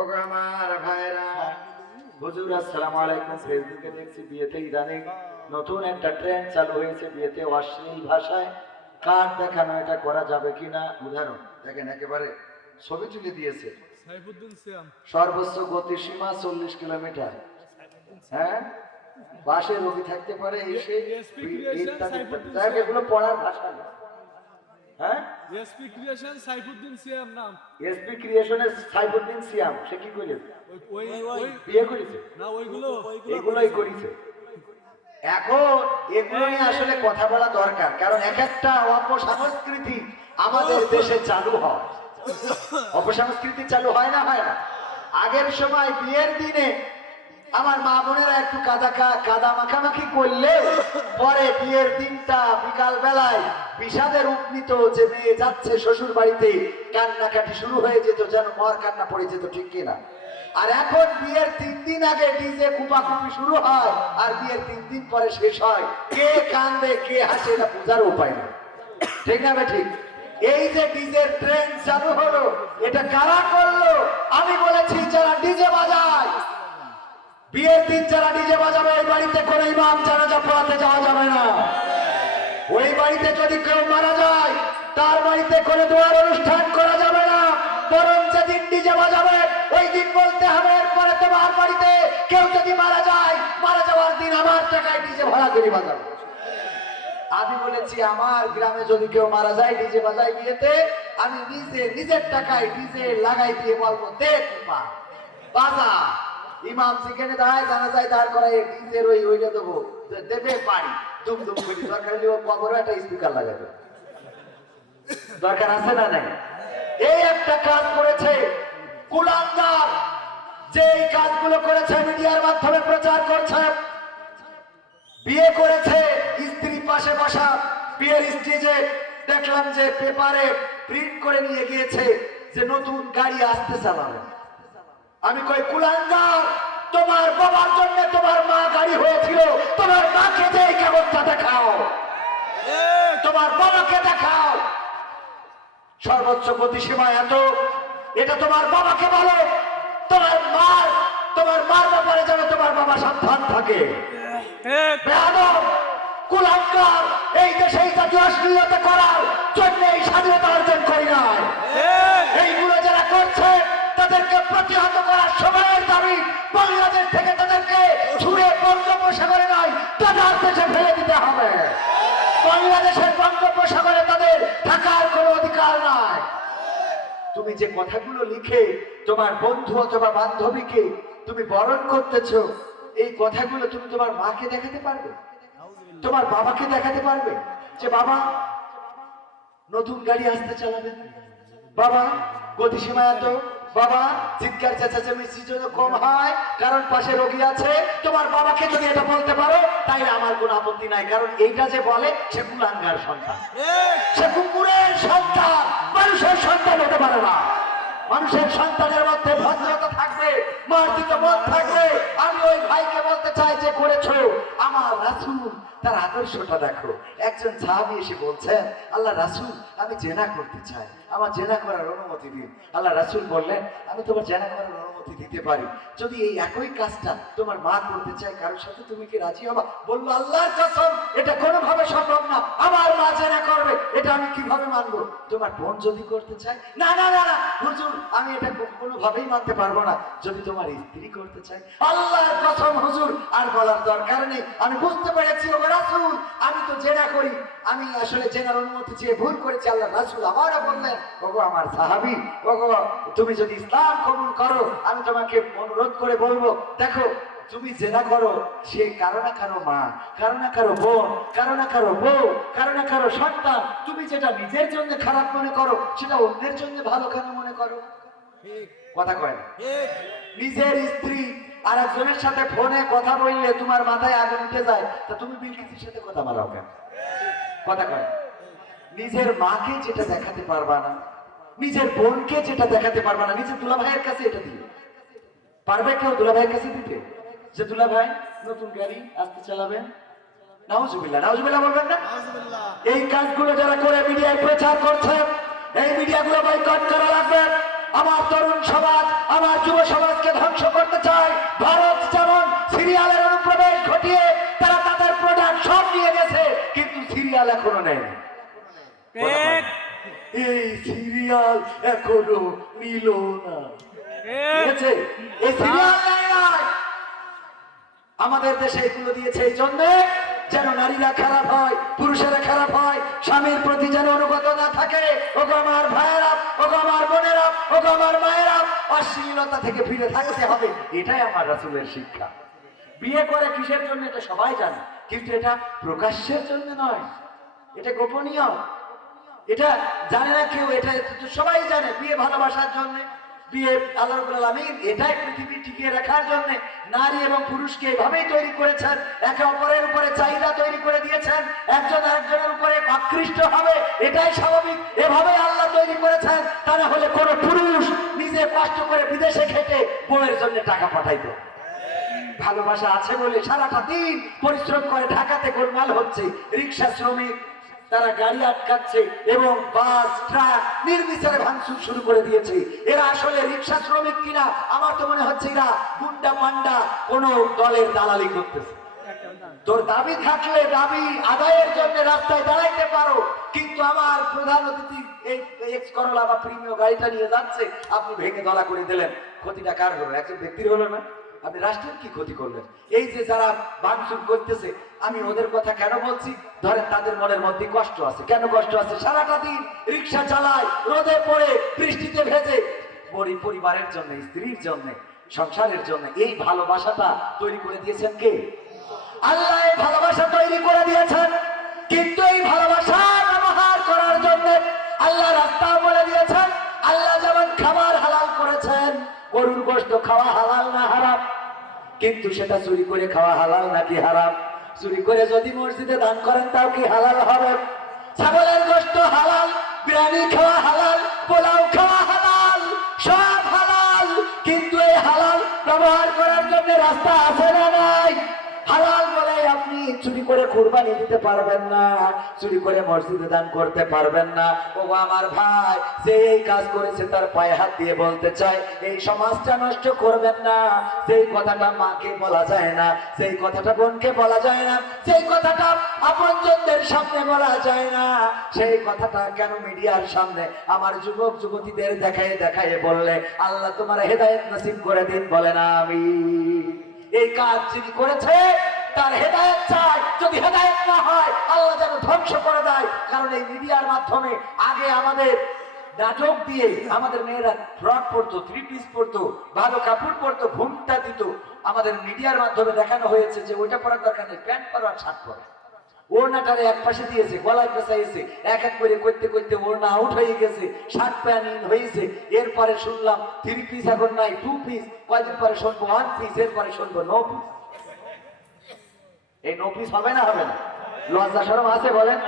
ওগো আমার ভাইরা, হুজুর আসসালামু আলাইকুম। ফেসবুকে দেখছি বিয়েতে ইদানিং নতুন একটা ট্রেন্ড চালু হয়েছে, বিয়েতে অশ্লীল ভাষায় কার্ড দেখানো। এটা করা যাবে কিনা? উদাহরণ দেখেন, একেবারে ছবি তুলে দিয়েছে। সাইফুদ্দিন সিয়াম সর্বোচ্চ গতিসীমা 40 কিলোমিটার। হ্যাঁ, পাশে রোগী থাকতে পারে, এসে এগুলো পড়ার ভাষা না। হ্যাঁ, এসপি ক্রিয়েশন সাইফুদ্দিন সিয়াম নাম। এসপি ক্রিয়েশনের সাইফুদ্দিন সিয়াম, সে কি করেছে? ওই বিয়ে করেছে না, ওইগুলো এগুলোই করেছে। এখন এগুলো নিয়ে আসলে কথা বলা দরকার, কারণ এক একটা অপসংস্কৃতি আমাদের দেশে চালু হয়। অপসংস্কৃতি চালু হয় না, হয় না? আগের সময় বিয়ের দিনে আমার মা বোনেরা একটু কাদা মাখামাখি করলে পরে বিয়ের দিনটা বিকাল বেলায় বিষাদের উপনীত যে মেয়ে যাচ্ছে শ্বশুর বাড়িতে, কান্নাকাটি শুরু হয়ে যেত, যেন মর কান্না পড়ে যেত, ঠিক কিনা? আর এখন বিয়ের 3 দিন আগে ডিজে কুপাকুপি শুরু হয়, আর বিয়ের 3 দিন পরে শেষ হয়। কে কান্দে কে হাসে এটা বোঝার উপায় নেই, ঠিক না? ঠিক। এই যে ডিজের ট্রেন্ড চালু হলো, এটা কারা করলো? আমি বলেছি যারা ডিজে বাজায়। বিয়ের দিন যারা ডিজে বাজাবে, ওই বাড়িতে কোনো ইমাম জানাজা পড়াতে যাওয়া যাবে না। ওই বাড়িতে যদি কেউ মারা যায়, তার বাড়িতে কোনো দোয়ার অনুষ্ঠান করা যাবে না। বরং যেদিন ডিজে বাজাবে ওই দিন বলতে হবে, এরপরে তোমার বাড়িতে কেউ যদি মারা যায়, মারা যাওয়ার দিন আমার টাকায় ডিজে ভাড়া করে বাজাবে। আমি বলেছি আমার গ্রামে যদি কেউ মারা যায় ডিজে বাজায় বিয়েতে, আমি নিজের টাকায় ডিজে লাগাই দিয়ে বলবো, দে কুপা বাজা। ইমাম সেখানে দাঁড়ায়, জানাজায় দাঁড় করায় ডিজের ওইটা দেবো, দেবে পারি দুম করি। দরকার হলে কবরে একটা স্পিকার লাগাবে, দরকার আছে না নাই? এই একটা কাজ করেছে কুলাঙ্গার, যে এই কাজগুলো করেছে মিডিয়ার মাধ্যমে প্রচার করছে। বিয়ে করেছে, স্ত্রী পাশে বসা, বিয়ের স্টেজে দেখলাম যে পেপারে প্রিন্ট করে নিয়ে গিয়েছে যে নতুন গাড়ি আসতে চালাবে। আমি কই কুলাঙ্গার, তোমার বাবার জন্য তোমার মা গাড়ি হয়েছিল, তোমার মাকে যে এই কাগজটা দেখাও, তোমার বাবাকে দেখাও। সর্বোচ্চ গতিসীমা এত, এটা তোমার বাবাকে বলো। তোমার মার ব্যাপারে যেন তোমার বাবা সাবধান থাকে। বেয়াদব, কুলাঙ্গার, এই দেশে এই জাতীয় অশ্লীলতা করার জন্য এই স্বাধীনতা অর্জন করি নাই। এইগুলো যারা করছে তাদেরকে প্রতিহত করার সময়ের দাবি। বাংলাদেশ থেকে তাদেরকে ছুঁড়ে বঙ্গোপসাগরে নয়, তাদের দেশে ফেলে দিতে হবে। বাংলাদেশের বঙ্গোপসাগরে তাদের থাকার কোনো অধিকার নাই। তুমি যে কথাগুলো লিখে তোমার বন্ধু অথবা বান্ধবীকে তুমি বরণ করতেছো, এই কথাগুলো তুমি তোমার মাকে দেখাতে পারবে? তোমার বাবাকে দেখাতে পারবে যে বাবা নতুন গাড়ি আসতে চালাবে, বাবা গতিসীমা এত, বাবা চিৎকার চেঁচামেচি যেন কম হয় কারণ পাশে রোগী আছে? তোমার বাবাকে যদি এটা বলতে পারো তাইলে আমার কোনো আপত্তি নাই, কারণ এইটা যে বলে সে কুলাঙ্গার সন্তান, সে কুকুরের সন্তান, মানুষের সন্তান হতে পারে না। মানুষের সন্তানের মধ্যে ভদ্রতা থাকবে, মার্জিত মত থাকবে। আমি ওই ভাইকে বলতে চাই যে করেছো, আমার রাসূল তার আদর্শটা দেখো। একজন সাহাবী এসে বলছেন, আল্লাহ রাসূল আমি জেনা করতে চাই, আমার জেনা করার অনুমতি দিন। আল্লাহ রাসূল বললেন, আমি তোমার জেনা করার অনুমতি দিতে পারি যদি এই একই কাজটা তোমার মা করতে চায় কারোর সাথে, তুমি কি রাজি হবা? বললো, আল্লাহর কসম এটা কোনোভাবে সম্ভব না, আমার মা জেনা করবে এটা আমি কিভাবে মানবো? তোমার বোন যদি করতে চায়? না না না না হুজুর, আমি এটা কোনোভাবেই মানতে পারবো না। যদি তোমার স্ত্রী করতে চায়? আল্লাহর কসম হুজুর আর বলার দরকার নেই, আমি বুঝতে পেরেছি ওগো রাসূল, আমি তো জেনা করি, আমি আসলে জেনার অনুমতি চেয়ে ভুল করেছি। আল্লাহ রাসূল আবারও বললেন, ওগো আমার সাহাবী, ওগো তুমি যদি ইসলাম কবুল করো আমি তোমাকে অনুরোধ করে বলবো, দেখো তুমি জেনা করো, সে কারো না কারো মা, কারো না কারো বোন, কারো না কারো বউ, কারো না কারো সন্তান। তুমি যেটা নিজের জন্য খারাপ মনে করো সেটা অন্যের জন্য ভালো কেন মনে করো? কথা কয় না? নিজের স্ত্রী আর একজনের সাথে ফোনে কথা বললে তোমার মাথায় আগুন উঠে যায়, তা তুমি বিলকিসের সাথে কথা বলাও কেন? কথা কয়? নিজের মাকে যেটা দেখাতে পারবা না, নিজের বোনকে যেটা দেখাতে পারবা না, নিজের দুলা ভাইয়ের কাছে এটা দিবে। পারবে কেউ দুলা ভাইয়ের কাছে দিতে যে দুলা ভাই নতুন গাড়ি আসতে চালাবেন? নাউজুবিল্লাহ, নাউজুবিল্লাহ বলবেন না? এই কাজগুলো যারা করে মিডিয়ায় প্রচার করছে, এই মিডিয়াগুলো বয়কট করা লাগবে। আমার তরুণ সমাজ, আমার যুব সমাজকে ধ্বংস করতে চায়। ভারত যেমন সিরিয়ালের অনুপ্রবেশ ঘটিয়ে তারা তাদের প্রোডাক্ট সব নিয়ে গেছে, কিন্তু সিরিয়াল এখনো নেই। এই সিরিয়াল এখনো নিল না। বুঝেছে? এই সিরিয়াল নেয় নাই। আমাদের দেশে এগুলো দিয়েছে এই জন্য যেন নারীরা খারাপ হয়, পুরুষেরা খারাপ হয়, স্বামীর প্রতি যেন অনুগত না থাকে। ওগো আমার ভাইয়েরা, ওগো আমার বোনেরা, ওগো আমার মায়েরা, অশ্লীলতা থেকে ফিরে থাকতে হবে। এটাই আমার রাসূলের শিক্ষা। বিয়ে করে কিসের জন্য এটা সবাই জানে, কিন্তু এটা প্রকাশ্যের জন্য নয়, এটা গোপনীয়। এটা জানে না কেউ, এটা তো সবাই জানে। বিয়ে ভালোবাসার জন্য, বিয়ে আল্লাহ রাব্বুল আলামিন এটাই পৃথিবী টিকিয়ে রাখার জন্য নারী এবং পুরুষকে এভাবেই তৈরি করেছেন। একে অপরের উপরে চাহিদা তৈরি করে দিয়েছেন, একজন আরেকজনের উপরে আকৃষ্ট হবে, এটাই স্বাভাবিক। এভাবেই আল্লাহ তৈরি করেছেন। তা না হলে কোনো পুরুষ নিজে কষ্ট করে বিদেশে খেটে বউয়ের জন্য টাকা পাঠাইতো? ভালোবাসা আছে বলে সারাটা দিন পরিশ্রম করে ঢাকাতে গোলমাল হচ্ছে। রিক্সা শ্রমিক তারা গাড়ি আটকাচ্ছে এবং বাস ট্রাক নির্বিচারে ভাঙচুর শুরু করে দিয়েছে। এরা আসলে রিক্সা শ্রমিক কিনা আমার তো মনে হচ্ছে এরা গুন্ডা পান্ডা কোন দলের দালালি করতেছে। তোর দাবি থাকলে দাবি আদায়ের জন্য রাস্তায় দাঁড়াইতে পারো, কিন্তু আমার প্রধান অতিথি এই এক্স করলা বা প্রিমিয়াম গাড়িটা নিয়ে যাচ্ছে, আপনি ভেঙে দলা করে দিলেন। ক্ষতিটা কার হলো? একজন ব্যক্তির হলো না? আপনি রাষ্ট্রের কি ক্ষতি করলেন? এই যে যারা ভাঙচুর করতেছে, আমি ওদের কথা কেন বলছি? ধরেন তাদের মনের মধ্যে কষ্ট আছে। কেন কষ্ট আছে? সারাটা দিন রিক্সা চালায়, রোদে পড়ে, বৃষ্টিতে ভেজে, পরিবারের জন্য, স্ত্রীর জন্য, সংসারের জন্য। এই ভালোবাসাটা তৈরি করে দিয়েছেন কে? আল্লাহ এই ভালোবাসা তৈরি করে দিয়েছেন। কিন্তু এই ভালোবাসা ব্যবহার করার জন্য আল্লাহ রাস্তা বলে দিয়েছেন। আল্লাহ যেমন খাবার হালাল করেছেন, গরুর গোশত খাওয়া হালাল না হারাম, কিন্তু সেটা চুরি করে খাওয়া হালাল নাকি হারাম? চুরি করে যদি মসজিদে দান করেন তাও কি হালাল হবে? ছাগলের গোশত হালাল, বিরিয়ানি খাওয়া হালাল, পোলাও খাওয়া হালাল, সব হালাল, কিন্তু এই হালাল ব্যবহার করার জন্য রাস্তা আছে না নাই? হালাল বলে আপনি চুরি করে কুরবানি দিতে পারবেন না, চুরি করে মসজিদে দান করতে পারবেন না। ও আমার ভাই, যে এই কাজ করেছে তার পায়ে হাত দিয়ে বলতে চাই, এই সমাজটা নষ্ট করবেন না। সেই কথাটা মাকে বলা যায় না, সেই কথাটা বোনকে বলা যায় না, সেই কথাটা আপনজনদের সামনে বলা যায় না, সেই কথাটা কেন মিডিয়ার সামনে আমার যুবক যুবতীদের দেখায় দেখায় বললে? আল্লাহ তোমার হেদায়েত নসিব করে দিন, বলে না আমি। এই কাজ যিনি করেছে তার হেদায়েত চাই। যদি হেদায়েত না হয় আল্লাহ যেন ধ্বংস করে দেয়। কারণ এই মিডিয়ার মাধ্যমে আগে আমাদের নাটক দিয়ে আমাদের মেয়েরা ফ্রক পরতো, থ্রি পিস পরতো, ভালো কাপড় পরতো, ঘুমটা দিত। আমাদের মিডিয়ার মাধ্যমে দেখানো হয়েছে যে ওইটা পরার দরকার নেই, প্যান্ট পরো আর শার্ট পরো। ওড়নাটারে এক পাশে দিয়েছে, গলায় পেঁচাইছে, এক এক করে করতে করতে ওড়না আউট হয়ে গেছে, শার্ট প্যান্ট ইন হয়েছে। এরপরে শুনলাম থ্রি পিস এখন নাই, টু পিস। কয়েকদিন পরে শুনবো ওয়ান পিস, এরপরে শুনবো নো পিস। এই নো পিস হবে না? হবে না? লজ্জা শরম আছে বলেন?